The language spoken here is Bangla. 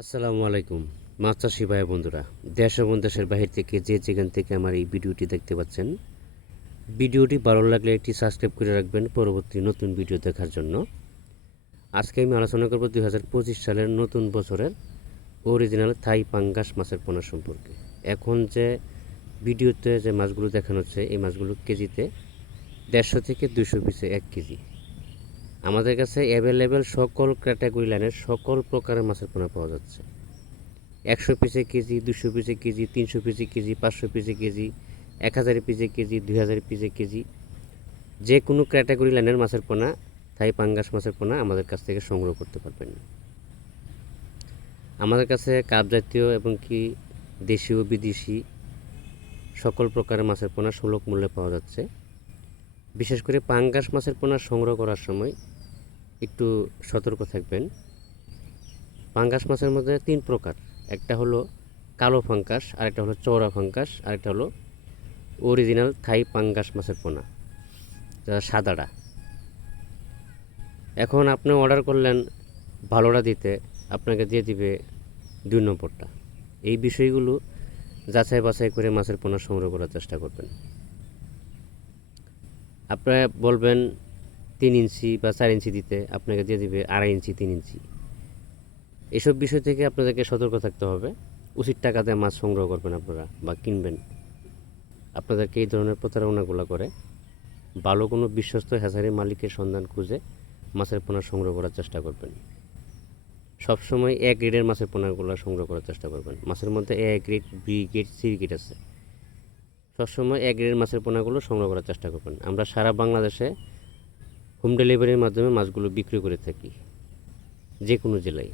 আসসালামু আলাইকুম মাছ চাষি ভাই বন্ধুরা, দেশ এবং দেশের বাহির থেকে যে যেখান থেকে আমার এই ভিডিওটি দেখতে পাচ্ছেন, ভিডিওটি ভালো লাগলে একটি সাবস্ক্রাইব করে রাখবেন পরবর্তী নতুন ভিডিও দেখার জন্য। আজকে আমি আলোচনা করব 2025 সালের নতুন বছরের অরিজিনাল থাই পাঙ্গাস মাছের পোনা সম্পর্কে। এখন যে ভিডিওতে যে মাছগুলো দেখানো হচ্ছে, এই মাছগুলো কেজিতে 150 থেকে 200 পিসে 1 কেজি। আমাদের কাছে অ্যাভেলেবেল সকল ক্যাটাগরি লাইনের সকল প্রকারের মাছের পোনা পাওয়া যাচ্ছে। 100 পিসে কেজি, 200 পিসে কেজি, 300 পিসে কেজি, 500 পিসে কেজি, 1000 পিসে কেজি, 2000 পিসে কেজি, যে কোনো ক্যাটাগরি লাইনের মাছের পোনা, থাই পাঙ্গাস মাছের পোনা আমাদের কাছ থেকে সংগ্রহ করতে পারবেন। আমাদের কাছে কাপ জাতীয় এবং কি দেশীয় বিদেশি সকল প্রকারের মাছের পোনা সুলভ মূল্যে পাওয়া যাচ্ছে। বিশেষ করে পাঙ্গাস মাছের পোনা সংগ্রহ করার সময় একটু সতর্ক থাকবেন। পাঙ্গাস মাছের মধ্যে 3 প্রকার, একটা হলো কালো ফাঙ্গাস, আরেকটা হলো চওড়া ফাঙ্গাস, আরেকটা হলো অরিজিনাল থাই পাঙ্গাস মাছের পোনা, যারা সাদাটা। এখন আপনি অর্ডার করলেন ভালোটা দিতে, আপনাকে দিয়ে দিবে 2 নম্বরটা। এই বিষয়গুলো যাচাই বাছাই করে মাছের পোনা সংগ্রহ করার চেষ্টা করবেন। আপনারা বলবেন 3 ইঞ্চি বা 4 ইঞ্চি দিতে, আপনাকে দিয়ে দিবে 2.5 ইঞ্চি 3 ইঞ্চি। এসব বিষয় থেকে আপনাদেরকে সতর্ক থাকতে হবে। উচিত টাকা দিয়ে মাছ সংগ্রহ করবেন আপনারা বা কিনবেন। আপনাদেরকে এই ধরনের প্রতারণাগুলো করে ভালো কোনো বিশ্বস্ত হ্যাচারি মালিকের সন্ধান খুঁজে মাছের পোনা সংগ্রহ করার চেষ্টা করবেন। সবসময় এ গ্রেডের মাছের পোনাগুলো সংগ্রহ করার চেষ্টা করবেন। মাছের মধ্যে A grade, B grade, C grade আছে। সবসময় এ গ্রেডের মাছের পোনাগুলো সংগ্রহ করার চেষ্টা করবেন। আমরা সারা বাংলাদেশে হোম ডেলিভারির মাধ্যমে মাছগুলো বিক্রি করে থাকি, যে কোনো জেলায়।